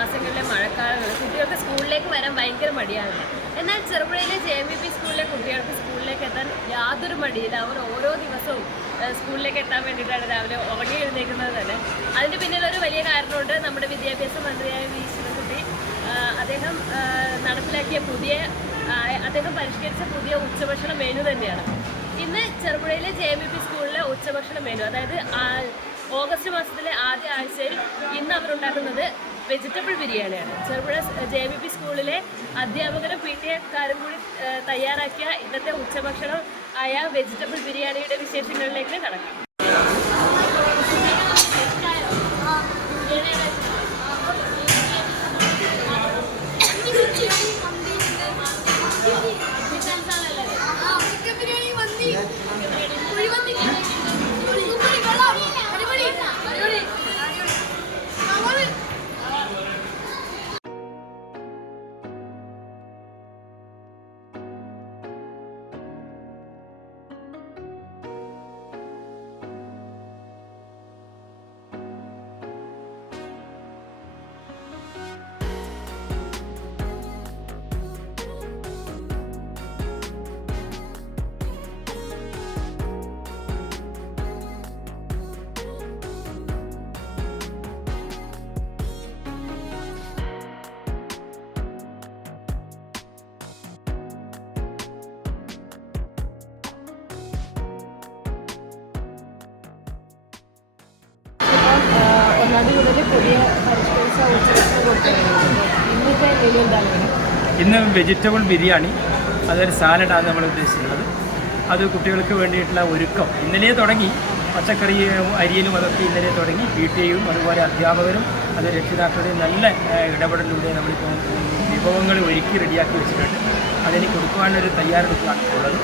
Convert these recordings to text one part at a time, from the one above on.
മാസങ്ങളിലെ മഴക്കാലങ്ങൾ കുട്ടികൾക്ക് സ്കൂളിലേക്ക് വരാൻ ഭയങ്കര മടിയാണ്. എന്നാൽ ചെറുപുഴയിലെ ജെ എം ബി പി സ്കൂളിലെ കുട്ടികൾക്ക് സ്കൂളിലേക്ക് എത്താൻ യാതൊരു മടിയില്ല. അവർ ഓരോ ദിവസവും സ്കൂളിലേക്ക് എത്താൻ വേണ്ടിയിട്ടാണ് രാവിലെ ഉറങ്ങി എഴുന്നേക്കുന്നത് തന്നെ. അതിന് പിന്നിലൊരു വലിയ കാരണമുണ്ട്. നമ്മുടെ വിദ്യാഭ്യാസ മന്ത്രിയായ വി ശിവൻകുട്ടി ആഹ്, അദ്ദേഹം നടപ്പിലാക്കിയ പുതിയ അദ്ദേഹം പരിഷ്കരിച്ച പുതിയ ഉച്ചഭക്ഷണ മെനു തന്നെയാണ്. ഇന്ന് ചെറുപുഴയിലെ ജെ എം ബി പി സ്കൂളിലെ ഉച്ചഭക്ഷണ മെനു അതായത് ഓഗസ്റ്റ് മാസത്തിലെ ആദ്യ ആഴ്ചയിൽ ഇന്ന് അവരുണ്ടാക്കുന്നത് വെജിറ്റബിൾ ബിരിയാണിയാണ്. ചെറുപുഴ ജെ ബി പി സ്കൂളിലെ അധ്യാപകരും പി ടി കൂടി തയ്യാറാക്കിയ ഇന്നത്തെ ഉച്ചഭക്ഷണം ആയ വെജിറ്റബിൾ ബിരിയാണിയുടെ വിശേഷങ്ങളിലേക്ക് കടക്കാം. ഇന്ന് വെജിറ്റബിൾ ബിരിയാണി. അതൊരു സാലഡാണ് നമ്മൾ ഉദ്ദേശിക്കുന്നത് അത് കുട്ടികൾക്ക് വേണ്ടിയിട്ടുള്ള ഒരുക്കം. ഇന്നലെ തുടങ്ങി. പച്ചക്കറി അരിയിലും അതൊക്കെ ഇന്നലെ തുടങ്ങി. പി ടി എയും അതുപോലെ അധ്യാപകരും അത് രക്ഷിതാക്കളുടെയും നല്ല ഇടപെടലിലൂടെ നമ്മളിപ്പോൾ വിഭവങ്ങൾ ഒരുക്കി റെഡിയാക്കി വെച്ചിട്ടുണ്ട്. അതിന് കൊടുക്കുവാനൊരു തയ്യാറെടുപ്പാണ് ഉള്ളത്.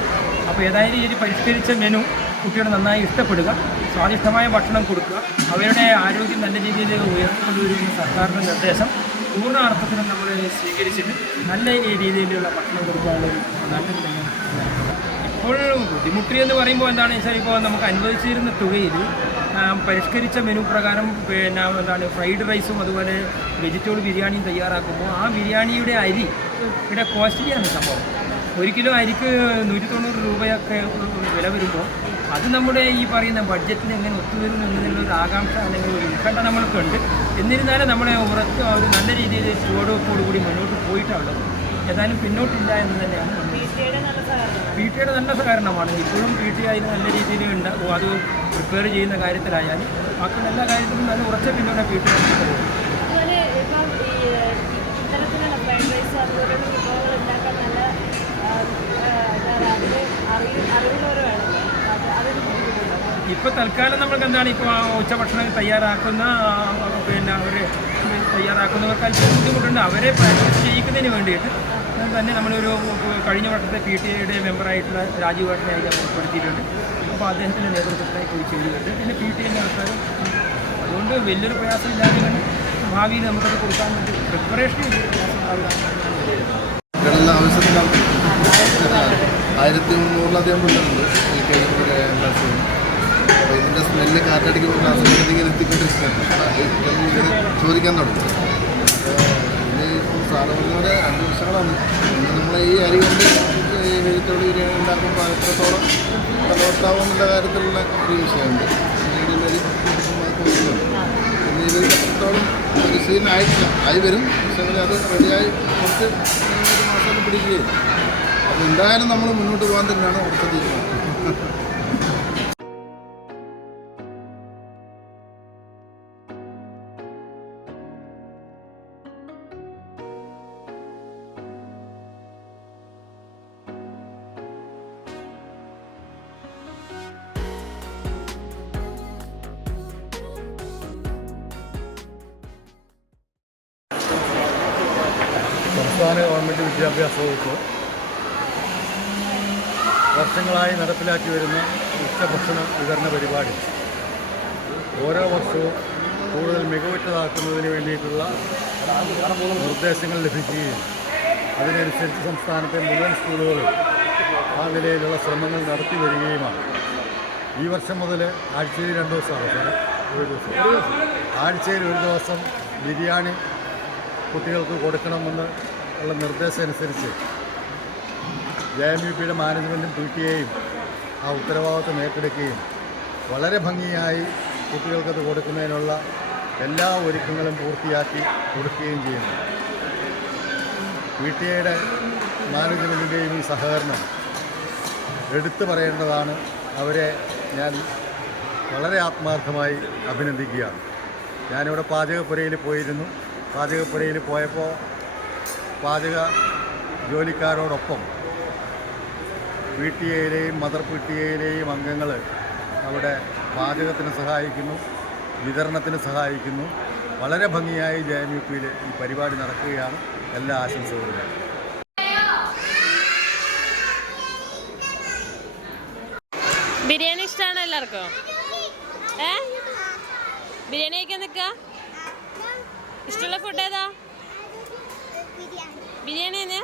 അപ്പോൾ ഏതായാലും ഈ ഒരു പരിഷ്കരിച്ച മെനു കുട്ടികൾ നന്നായി ഇഷ്ടപ്പെടുക സ്വാദിഷ്ടമായ ഭക്ഷണം കൊടുക്കുക അവരുടെ ആരോഗ്യം നല്ല രീതിയിൽ ഉയർത്തിക്കൊണ്ടുവരുന്ന സർക്കാരിന്റെ നിർദ്ദേശം. പൂർണ അർത്ഥത്തിൽ നമ്മൾ സ്വീകരിച്ചിട്ട് നല്ല രീതിയിലുള്ള ഭക്ഷണം കൊടുക്കാനുള്ള നല്ല ഇപ്പോൾ ബുദ്ധിമുട്ടി എന്ന് പറയുമ്പോൾ എന്താണെന്ന് വെച്ചാൽ ഇപ്പോൾ നമുക്ക് അനുവദിച്ചിരുന്ന തുകയിൽ പരിഷ്കരിച്ച മെനു പ്രകാരം പിന്നെ എന്താണ് ഫ്രൈഡ് റൈസും അതുപോലെ വെജിറ്റബിൾ ബിരിയാണിയും തയ്യാറാക്കുമ്പോൾ ആ ബിരിയാണിയുടെ അരി ഇവിടെ കോസ്റ്റ്ലിയാണ് സംഭവം. ഒരു കിലോ അരിക്ക് നൂറ്റി തൊണ്ണൂറ് രൂപയൊക്കെ വില വരുമ്പോൾ അത് നമ്മുടെ ഈ പറയുന്ന ബഡ്ജറ്റിന് എങ്ങനെ ഒത്തുവരും എന്നതിനുള്ള ഒരു ആകാംക്ഷ അല്ലെങ്കിൽ ഒരു ഉത്കണ്ഠ നമ്മൾക്കുണ്ട് എന്നിരുന്നാലും നമ്മളെ ഉറത്ത് ഒരു നല്ല രീതിയിൽ ചുവടുവെപ്പോടുകൂടി മുന്നോട്ട് പോയിട്ടുള്ളത് ഏതായാലും പിന്നോട്ടില്ല എന്ന് തന്നെയാണ് പി ടിയുടെ നല്ല സഹകരണമാണ്. ഇപ്പോഴും പി ടി അതിന് നല്ല രീതിയിൽ ഉണ്ട്. അത് പ്രിപ്പയർ ചെയ്യുന്ന കാര്യത്തിലായാലും ബാക്കി എല്ലാ കാര്യത്തിലും നല്ല ഉറച്ച പിന്തുണ പി ടി അതുപോലെ ഇപ്പം ഈ ഇത്തരത്തിലുള്ള ഫ്രൈഡ് റൈസ് അതുപോലെയുള്ള വിഭവങ്ങൾ ഉണ്ടാക്കാൻ നല്ല ആ, ആ, എന്താ പറയുക അതിന് അറിവ് അറിവുള്ളവർ വേണം അത് അതൊരു ബുദ്ധിമുട്ടുണ്ടോ ഇപ്പോൾ തൽക്കാലം നമ്മൾക്ക് എന്താണ് ഇപ്പോൾ ഉച്ചഭക്ഷണം തയ്യാറാക്കുന്ന പിന്നെ അവർ തയ്യാറാക്കുന്നവർക്ക് അല്പം ബുദ്ധിമുട്ടുണ്ട്. അവരെ പ്രാക്ടീസ് ചെയ്യിക്കുന്നതിന് വേണ്ടിയിട്ട് തന്നെ നമ്മളൊരു കഴിഞ്ഞ വർഷത്തെ പി ടി എയുടെ മെമ്പറായിട്ടുള്ള രാജീവ് ഭട്ടനെ അതിനെ ഉൾപ്പെടുത്തിയിട്ടുണ്ട്. അപ്പോൾ അദ്ദേഹത്തിന്റെ നേതൃത്വത്തിലായി പോയി ചെയ്യുന്നുണ്ട് പിന്നെ പി ടി എന്റെ ആൾക്കാരും അതുകൊണ്ട് വലിയൊരു പ്രയാസമില്ലാതെ തന്നെ ഭാവിയിൽ നമുക്കത് കൊടുക്കാൻ വേണ്ടി പ്രിപ്പറേഷൻ ആയിരത്തി മുന്നൂറിലധികം പിള്ളേരുണ്ട്. എൽ കെ ജി അപ്പോൾ ഇതിന്റെ സ്മെല്ല് കാറ്റടിക്കുമ്പോൾ ക്ലാസ്സിലേക്ക് എത്തിക്കൊണ്ടിരിക്കുകയാണ് ചോദിക്കാൻ തുടങ്ങി. ഇപ്പോൾ സാറ് അഞ്ച് വർഷങ്ങളാണ്. നമ്മൾ ഈ അരി കൊണ്ട് വെജിറ്റബിൾ ബിരിയാണി ഉണ്ടാക്കുമ്പോൾ എത്രത്തോളം ഫലവത്താവുമെന്നുള്ള കാര്യത്തിലുള്ള ഒരു വിഷയമുണ്ട്. ഇത് ആയി വരും. പക്ഷേ അത് റെഡിയായി കുറച്ച് മാസം പിടിക്കുകയും അപ്പോൾ എന്തായാലും നമ്മൾ മുന്നോട്ട് പോകാൻ തന്നെയാണ് ഉറപ്പ് തീരുമാനം സംസ്ഥാന ഗവൺമെന്റ് വിദ്യാഭ്യാസ വകുപ്പ് വർഷങ്ങളായി നടപ്പിലാക്കി വരുന്ന ഉച്ചഭക്ഷണ വിതരണ പരിപാടി. ഓരോ വർഷവും കൂടുതൽ മികവുറ്റതാക്കുന്നതിന് വേണ്ടിയിട്ടുള്ള നിർദ്ദേശങ്ങൾ ലഭിക്കുകയും അതിനനുസരിച്ച് സംസ്ഥാനത്തെ മുഴുവൻ സ്കൂളുകളും ആ നിലയിലുള്ള ശ്രമങ്ങൾ നടത്തി വരികയുമാണ്. ഈ വർഷം മുതൽ ആഴ്ചയിൽ രണ്ട് ദിവസമാണ് ഒരു ദിവസം. ആഴ്ചയിൽ ഒരു ദിവസം ബിരിയാണി കുട്ടികൾക്ക് കൊടുക്കണമെന്ന് ഉള്ള നിർദ്ദേശം അനുസരിച്ച് ജെ എം യു പിയുടെ മാനേജ്മെന്റും പി ടി എയും ആ ഉത്തരവാദിത്വം ഏറ്റെടുക്കുകയും വളരെ ഭംഗിയായി കുട്ടികൾക്കത് കൊടുക്കുന്നതിനുള്ള എല്ലാ ഒരുക്കങ്ങളും പൂർത്തിയാക്കി കൊടുക്കുകയും ചെയ്യുന്നു. പി ടി എയുടെ മാനേജ്മെന്റിന്റെയും ഈ സഹകരണം എടുത്തു പറയേണ്ടതാണ്. അവരെ ഞാൻ വളരെ ആത്മാർത്ഥമായി അഭിനന്ദിക്കുകയാണ്. ഞാനിവിടെ പാചകപ്പുരയിൽ പോയിരുന്നു. പാചകപ്പുരയിൽ പോയപ്പോൾ പാചക ജോലിക്കാരോടൊപ്പം പി ടി എയിലെയും മദർ പി ടി എയിലെയും അംഗങ്ങൾ അവിടെ പാചകത്തിന് സഹായിക്കുന്നു വിതരണത്തിന് സഹായിക്കുന്നു. വളരെ ഭംഗിയായി ജെ എം യു പിയിൽ ഈ പരിപാടി നടക്കുകയാണ്. എല്ലാ ആശംസകളും ബിരിയാണി ഇഷ്ടമാണോ എല്ലാവർക്കും? ഏ? ബിരിയാണി കഴിക്കാൻ നിൽക്കുക ഇഷ്ടമുള്ള ഫുഡ് ഏതാ? ബിരിയാണി തന്നെ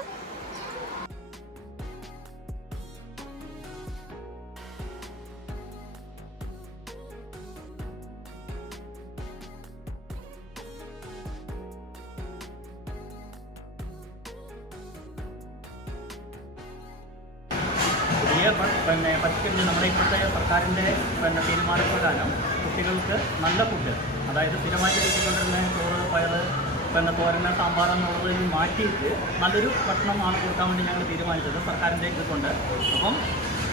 പുതിയ പ- പിന്നെ പറ്റിക്കുന്ന നമ്മുടെ ഇപ്പോഴത്തെ സർക്കാരിന്റെ പിന്നെ തീരുമാനപ്രകാരം കുട്ടികൾക്ക് നല്ല ഫുഡ് അതായത് സ്ഥിരമായിട്ട് കിട്ടിക്കൊണ്ടിരുന്ന ചോറ് പയറ് പിന്നെ തോരന സാമ്പാർ എന്നുള്ളതിൽ മാറ്റിയിട്ട് നല്ലൊരു ഭക്ഷണമാണ് കൊടുക്കാൻ വേണ്ടി ഞങ്ങൾ തീരുമാനിച്ചത് സർക്കാരിന്റെ ഇതുകൊണ്ട് അപ്പം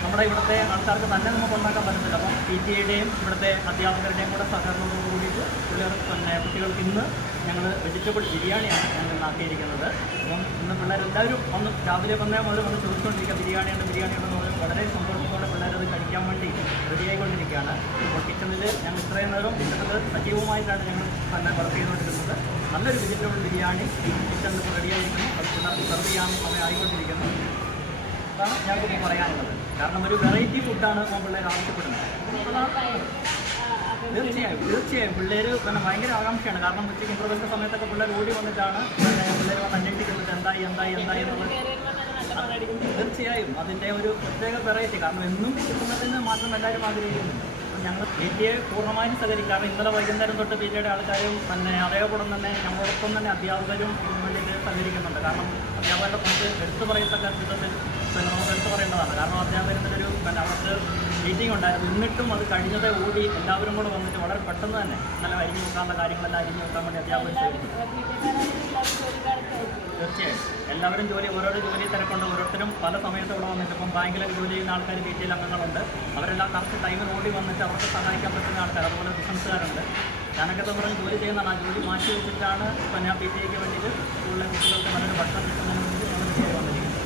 നമ്മുടെ ഇവിടുത്തെ ആൾക്കാർക്ക് തന്നെ നമുക്ക് ഉണ്ടാക്കാൻ പറ്റത്തില്ല. അപ്പം പി ടി എയുടെയും ഇവിടുത്തെ അധ്യാപകരുടെയും കൂടെ സഹകരണത്തോട് കൂടിയിട്ട് പിള്ളേർ പിന്നെ കുട്ടികൾക്ക് ഇന്ന് ഞങ്ങൾ വെജിറ്റബിൾ ബിരിയാണിയാണ് ഞങ്ങൾ ആക്കിയിരിക്കുന്നത് അപ്പം ഇന്ന് പിള്ളേരെല്ലാവരും ഒന്ന് രാവിലെ വന്നേ മുതൽ വന്ന് ചോദിച്ചുകൊണ്ടിരിക്കുക ബിരിയാണി ഉണ്ട് ബിരിയാണി ഉണ്ടെന്ന് പറഞ്ഞ് വളരെ സന്തോഷത്തോടെ പിള്ളേരത് കഴിക്കാൻ വേണ്ടി റെഡിയായിക്കൊണ്ടിരിക്കുകയാണ് അപ്പോൾ കിച്ചണിൽ ഞങ്ങൾ ഇത്രയും നേരം ഇന്നത്തെ സജീവമായിട്ടാണ് ഞങ്ങൾ തന്നെ വർക്ക് ചെയ്തുകൊണ്ടിരുന്നത്. നല്ലൊരു വെജിറ്റബിൾ ബിരിയാണി കിച്ചണിൽ ഇപ്പോൾ റെഡിയായിരിക്കുന്നു അത് പിള്ളേർക്ക് സെർവ് ചെയ്യാൻ സമയം ആയിക്കൊണ്ടിരിക്കുന്നു. അതാണ് ഞങ്ങൾക്ക് പറയാനുള്ളത്. കാരണം ഒരു വെറൈറ്റി ഫുഡാണ് നമ്മൾ പിള്ളേർ ആവശ്യപ്പെടുന്നത്. തീർച്ചയായും തീർച്ചയായും. പിള്ളേർ പിന്നെ ഭയങ്കര ആകാംക്ഷയാണ്. കാരണം ഉച്ചയ്ക്ക് ഇന്റർവെല്ലിന്റെ സമയത്തൊക്കെ പിള്ളേർ ഓടി വന്നിട്ടാണ് പിള്ളേർ വന്ന് അന്വേഷിക്കുന്നത് എന്തായി എന്തായി എന്തായി എന്നുള്ളത്. തീർച്ചയായും. അതിന്റെ ഒരു പ്രത്യേക വെറൈറ്റി കാരണം എന്നും കിട്ടുന്നതിന് മാത്രം എല്ലാവരും ആഗ്രഹിക്കുന്നുണ്ട്. ഞങ്ങൾ പി ടി എ പൂർണമായും സഹകരിക്കും. കാരണം ഇന്നലെ വൈകുന്നേരം തൊട്ട് പി ടി എയുടെ ആൾക്കാരും തന്നെ അതേപോലെ തന്നെ ഞങ്ങളോടൊപ്പം തന്നെ അധ്യാപകരും വേണ്ടിയിട്ട് സഹകരിക്കുന്നുണ്ട്. കാരണം അധ്യാപകരുടെ പങ്ക് എടുത്തു പറയത്തക്ക വിധത്തിൽ നമുക്ക് എടുത്തു പറയേണ്ടതാണ്. കാരണം അധ്യാപകരുടെ ഒരു അവർക്ക് മീറ്റിംഗ് ഉണ്ടായിരുന്നു. എന്നിട്ടും അത് കഴിഞ്ഞതേ ഓടി എല്ലാവരും കൂടെ വന്നിട്ട് വളരെ പെട്ടെന്ന് തന്നെ നല്ല അരിഞ്ഞു നോക്കാനുള്ള കാര്യങ്ങളെല്ലാം അരിഞ്ഞു നോക്കാൻ വേണ്ടി അധ്യാപകർ സഹകരിക്കും തീർച്ചയായും. എല്ലാവരും ജോലി ഓരോരോ ജോലി തിരക്കുണ്ട്. ഓരോരുത്തരും പല സമയത്ത് ഇവിടെ വന്നിട്ട് ഇപ്പം ബാങ്കിലൊക്കെ ജോലി ചെയ്യുന്ന ആൾക്കാർ എൽ അംഗങ്ങളുണ്ട്. അവരെല്ലാം കറക്റ്റ് ടൈമിൽ ഓടി വന്നിട്ട് അവർക്ക് സഹായിക്കാൻ പറ്റുന്ന ആൾക്കാർ അതുപോലെ ബിസിനസ്സുകാരുണ്ട്. ഞാനൊക്കെ എന്ന് ജോലി ചെയ്യുന്നതാണ്. ആ ജോലി മാറ്റി വെച്ചിട്ടാണ് ഇപ്പം ഞാൻ പി ടി എക്ക് വേണ്ടിയിട്ട് സ്കൂളിലെ കുട്ടികൾക്ക് നല്ലൊരു ഭക്ഷണം കിട്ടുന്നതിന് വേണ്ടി ഞങ്ങൾ ചെയ്ത് വന്നിരിക്കുന്നത്.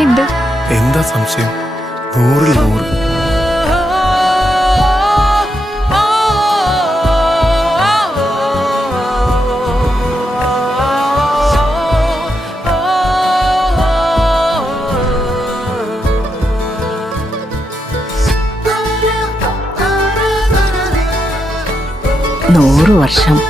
എങ്ങനെയുണ്ട് എന്താ സംശയം? നൂറിൽ നൂറ്. നൂറ് വർഷം.